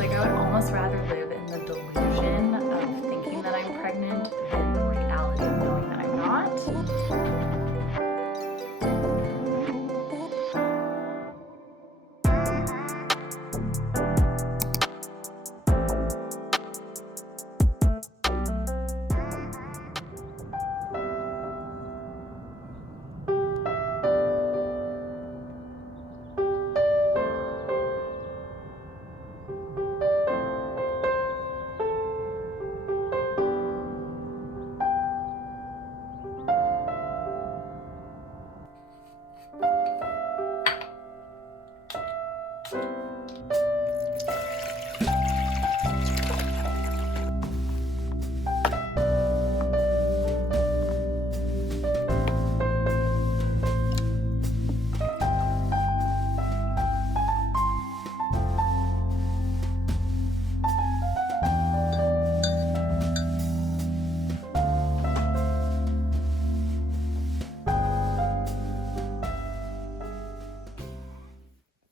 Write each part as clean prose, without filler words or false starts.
like I would almost rather live in the delusion of thinking that I'm pregnant than the reality of knowing that I'm not.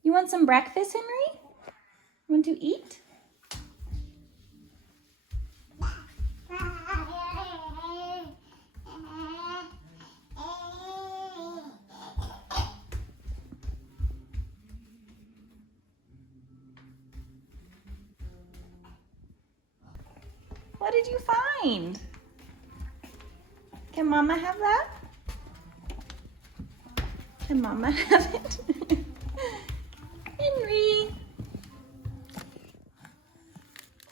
You want some breakfast, Henry? Want to eat? What did you find? Can Mama have that? Can Mama have it? Henry.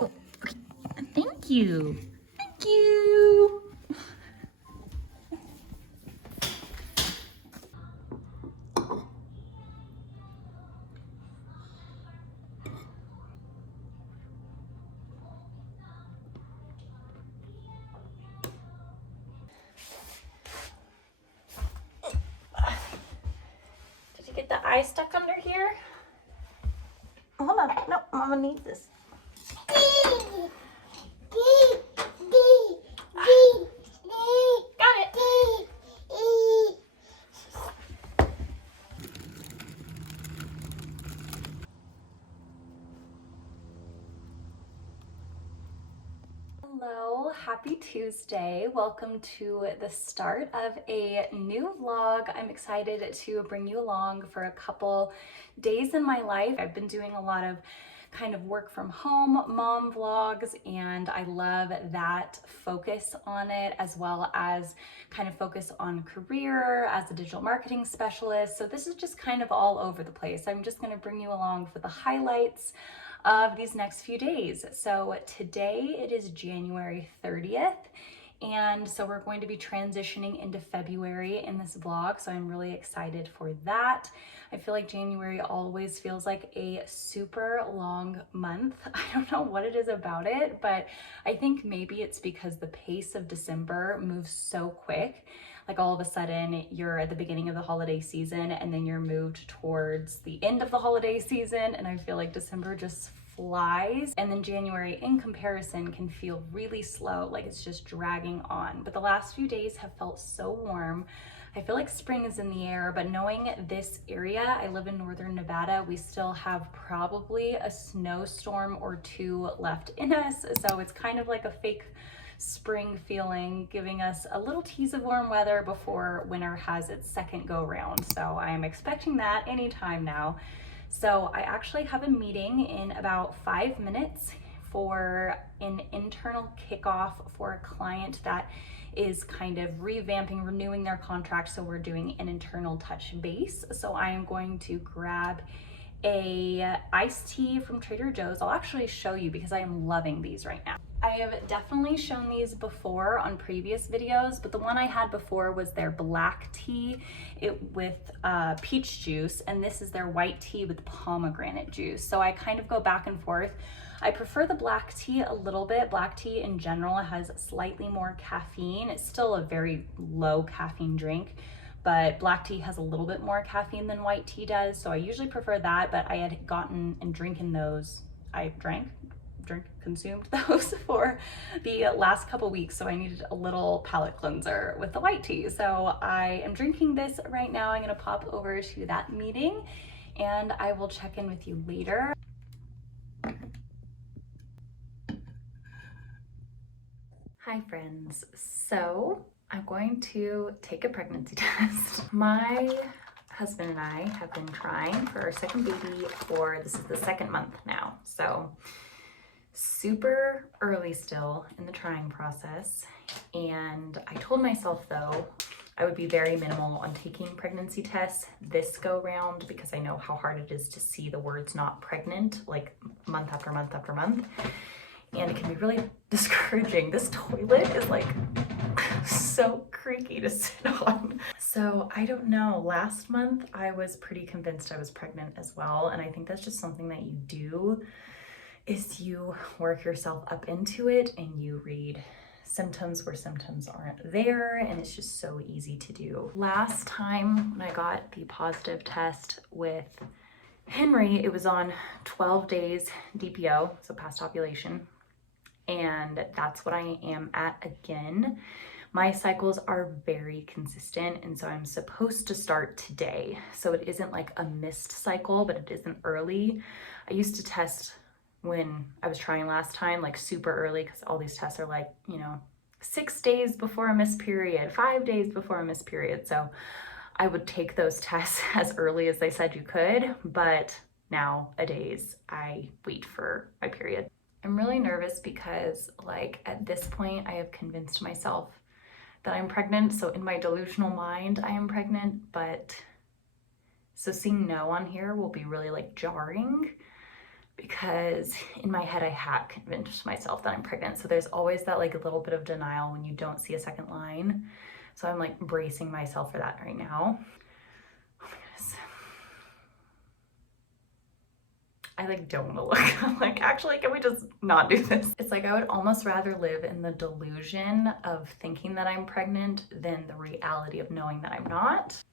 Oh, okay. Thank you. Thank you. Did you get the eye stuck under here? Hold on. No, Mama needs this. Got it. Hello, happy Tuesday. Welcome to the start of a new vlog. I'm excited to bring you along for a couple days in my life. I've been doing a lot of kind of work from home mom vlogs, and I love that focus on it, as well as kind of focus on career as a digital marketing specialist. So this is just kind of all over the place. I'm just going to bring you along for the highlights of these next few days. So today it is January 30th. And so we're going to be transitioning into February in this vlog. So I'm really excited for that. I feel like January always feels like a super long month. I don't know what it is about it, but I think maybe it's because the pace of December moves so quick. Like all of a sudden you're at the beginning of the holiday season and then you're moved towards the end of the holiday season. And I feel like December just flies, and then January in comparison can feel really slow, like it's just dragging on. But the last few days have felt so warm. I feel like spring is in the air, but knowing this area, I live in northern Nevada, we still have probably a snowstorm or two left in us. So it's kind of like a fake spring feeling, giving us a little tease of warm weather before winter has its second go round. So I am expecting that anytime now. So I actually have a meeting in about 5 minutes for an internal kickoff for a client that is kind of revamping, renewing their contract. So we're doing an internal touch base. So I am going to grab a iced tea from Trader Joe's. I'll actually show you because I am loving these right now. I have definitely shown these before on previous videos, but the one I had before was their black tea with peach juice, and this is their white tea with pomegranate juice. So I kind of go back and forth. I prefer the black tea a little bit. Black tea in general has slightly more caffeine. It's still a very low caffeine drink, but black tea has a little bit more caffeine than white tea does. So I usually prefer that, but I had gotten and drinking those, consumed those for the last couple weeks, so I needed a little palate cleanser with the white tea. So I am drinking this right now. I'm gonna pop over to that meeting and I will check in with you later. Hi friends, so I'm going to take a pregnancy test. My husband and I have been trying for our second baby for, this is the second month now, so super early still in the trying process. And I told myself though, I would be very minimal on taking pregnancy tests this go round because I know how hard it is to see the words not pregnant like month after month after month. And it can be really discouraging. This toilet is like so creaky to sit on. So I don't know, last month I was pretty convinced I was pregnant as well. And I think that's just something that you do, is you work yourself up into it and you read symptoms where symptoms aren't there, and it's just so easy to do. Last time when I got the positive test with Henry, it was on 12 days DPO, so past ovulation. And that's what I am at again. My cycles are very consistent, and so I'm supposed to start today. So it isn't like a missed cycle, but it isn't early. I used to test when I was trying last time, like super early, because all these tests are like, you know, 6 days before a missed period, 5 days before a missed period. So I would take those tests as early as they said you could, but nowadays I wait for my period. I'm really nervous because like at this point I have convinced myself that I'm pregnant. So in my delusional mind, I am pregnant, but so seeing no on here will be really like jarring because in my head I have convinced myself that I'm pregnant. So there's always that like a little bit of denial when you don't see a second line. So I'm like bracing myself for that right now. Oh my goodness. I like don't want to look. I'm like, actually, can we just not do this? It's like I would almost rather live in the delusion of thinking that I'm pregnant than the reality of knowing that I'm not.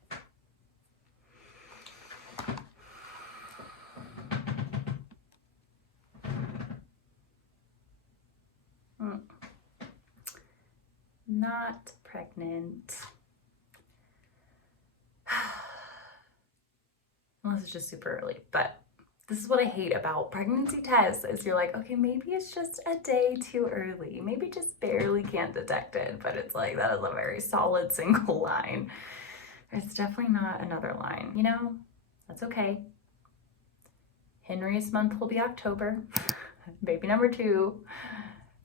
Not pregnant. Unless it's just super early, but this is what I hate about pregnancy tests is you're like, okay, maybe it's just a day too early. Maybe just barely can't detect it, but it's like, that is a very solid single line. There's definitely not another line, you know, that's okay. Henry's month will be October. Baby number 2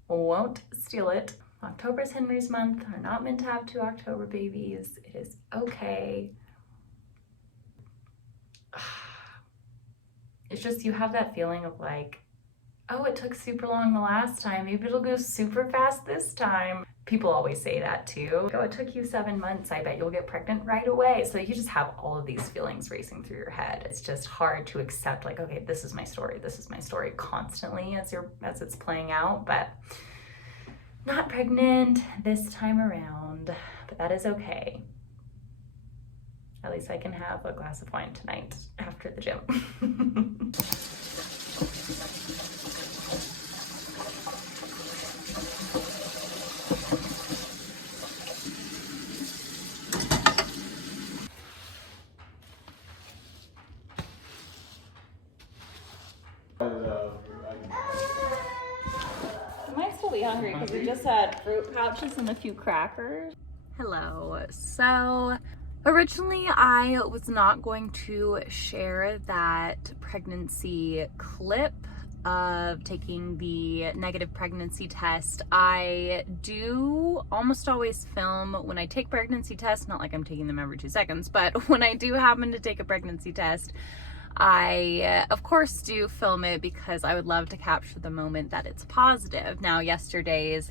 won't steal it. October's Henry's month. We're not meant to have 2 October babies. It is okay. It's just, you have that feeling of like, oh, it took super long the last time. Maybe it'll go super fast this time. People always say that too. Oh, it took you 7 months. I bet you'll get pregnant right away. So you just have all of these feelings racing through your head. It's just hard to accept like, okay, this is my story. This is my story constantly as it's playing out, but not pregnant this time around, but that is okay. At least I can have a glass of wine tonight after the gym. I might still be hungry because we just had fruit pouches and a few crackers. Hello. So originally I was not going to share that pregnancy clip of taking the negative pregnancy test. I do almost always film when I take pregnancy tests, not like I'm taking them every 2 seconds, but when I do happen to take a pregnancy test, I of course do film it because I would love to capture the moment that it's positive. Now yesterday's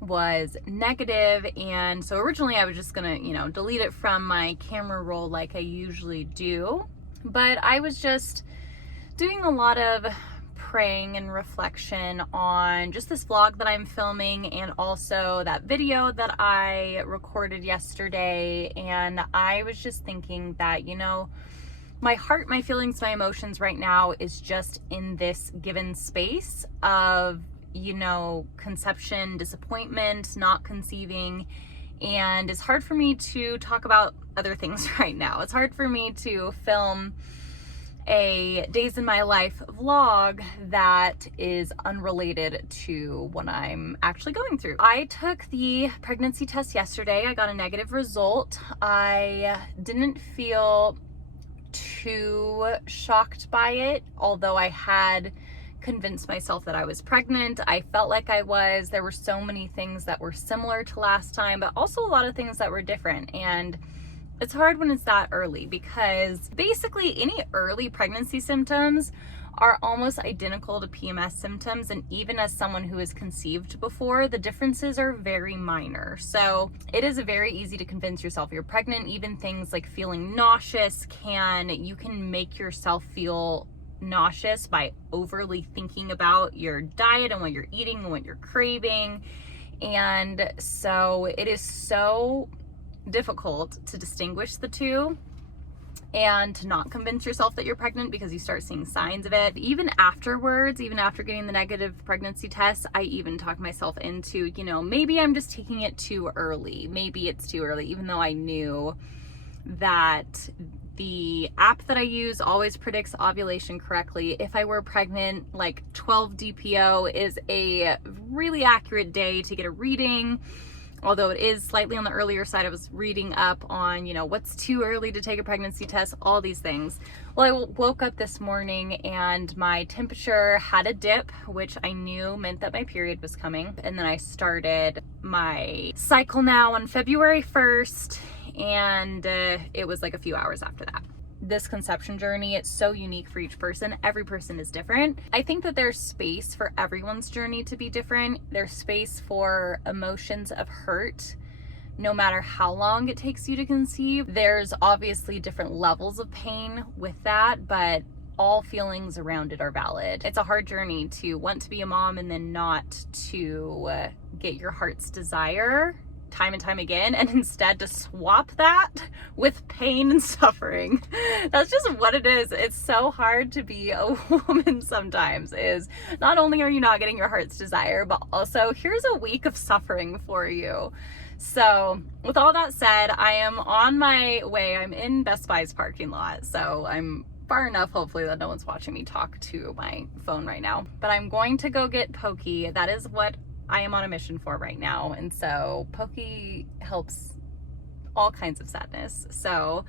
was negative, and so originally I was just gonna, you know, delete it from my camera roll like I usually do, but I was just doing a lot of praying and reflection on just this vlog that I'm filming and also that video that I recorded yesterday. And I was just thinking that, you know, my heart, my feelings, my emotions right now is just in this given space of, you know, conception, disappointment, not conceiving. And it's hard for me to talk about other things right now. It's hard for me to film a days in my life vlog that is unrelated to what I'm actually going through. I took the pregnancy test yesterday. I got a negative result. I didn't feel too shocked by it, although I had convinced myself that I was pregnant. I felt like I was. There were so many things that were similar to last time, but also a lot of things that were different. And it's hard when it's that early, because basically any early pregnancy symptoms are almost identical to PMS symptoms. And even as someone who has conceived before, the differences are very minor. So it is very easy to convince yourself you're pregnant. Even things like feeling nauseous you can make yourself feel nauseous by overly thinking about your diet and what you're eating and what you're craving. And so it is so difficult to distinguish the two and to not convince yourself that you're pregnant, because you start seeing signs of it. Even afterwards, even after getting the negative pregnancy test, I even talked myself into, maybe I'm just taking it too early. Maybe it's too early, even though I knew that the app that I use always predicts ovulation correctly. If I were pregnant, like 12 DPO is a really accurate day to get a reading. Although it is slightly on the earlier side. I was reading up on, what's too early to take a pregnancy test, all these things. Well, I woke up this morning and my temperature had a dip, which I knew meant that my period was coming. And then I started my cycle now on February 1st, and it was like a few hours after that. This conception journey, it's so unique for each person. Every person is different. I think that there's space for everyone's journey to be different. There's space for emotions of hurt, no matter how long it takes you to conceive. There's obviously different levels of pain with that, but all feelings around it are valid. It's a hard journey to want to be a mom and then not to get your heart's desire time and time again, and instead to swap that with pain and suffering. That's just what it is. It's so hard to be a woman sometimes. Is not only are you not getting your heart's desire, but also here's a week of suffering for you. So with all that said, I am on my way. I'm in Best Buy's parking lot, so I'm far enough, hopefully, that no one's watching me talk to my phone right now. But I'm going to go get Pokey. That is what I am on a mission for right now. And so Pokey helps all kinds of sadness. So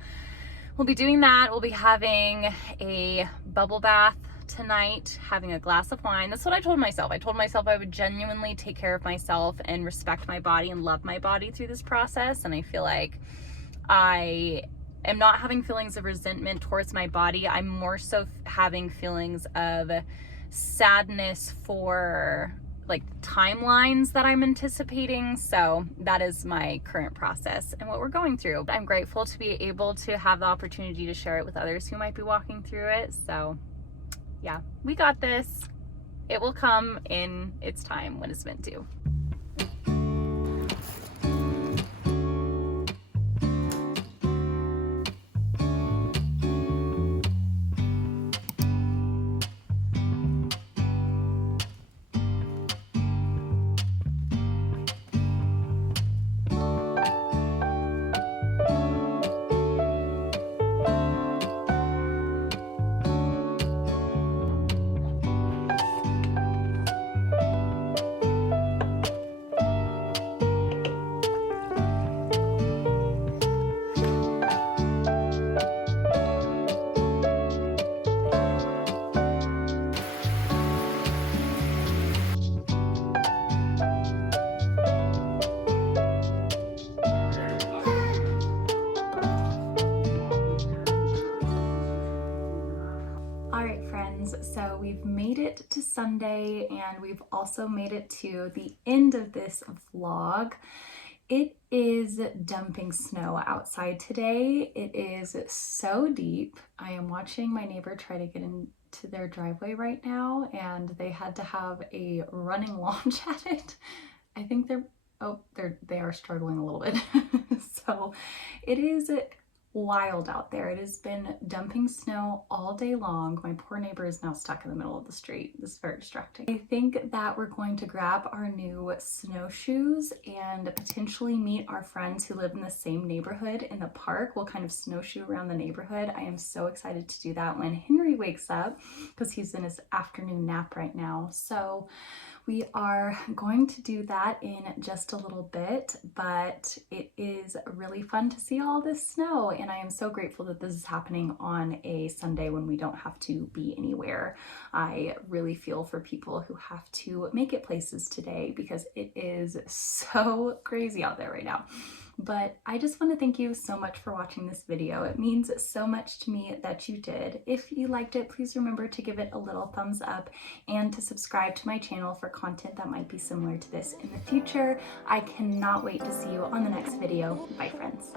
we'll be doing that. We'll be having a bubble bath tonight, having a glass of wine. That's what I told myself. I told myself I would genuinely take care of myself and respect my body and love my body through this process. And I feel like I am not having feelings of resentment towards my body. I'm more so having feelings of sadness for like timelines that I'm anticipating. So that is my current process and what we're going through. I'm grateful to be able to have the opportunity to share it with others who might be walking through it. So yeah, we got this. It will come in its time when it's meant to. So we've made it to Sunday, and we've also made it to the end of this vlog. It is dumping snow outside today. It is so deep. I am watching my neighbor try to get into their driveway right now, and they had to have a running launch at it. I think they are struggling a little bit. So it is wild out there. It has been dumping snow all day long. My poor neighbor is now stuck in the middle of the street. This is very distracting. I think that we're going to grab our new snowshoes and potentially meet our friends who live in the same neighborhood in the park. We'll kind of snowshoe around the neighborhood. I am so excited to do that when Henry wakes up because he's in his afternoon nap right now. So we are going to do that in just a little bit, but it is really fun to see all this snow, and I am so grateful that this is happening on a Sunday when we don't have to be anywhere. I really feel for people who have to make it places today because it is so crazy out there right now. But I just want to thank you so much for watching this video. It means so much to me that you did. If you liked it, please remember to give it a little thumbs up and to subscribe to my channel for content that might be similar to this in the future. I cannot wait to see you on the next video. Bye, friends.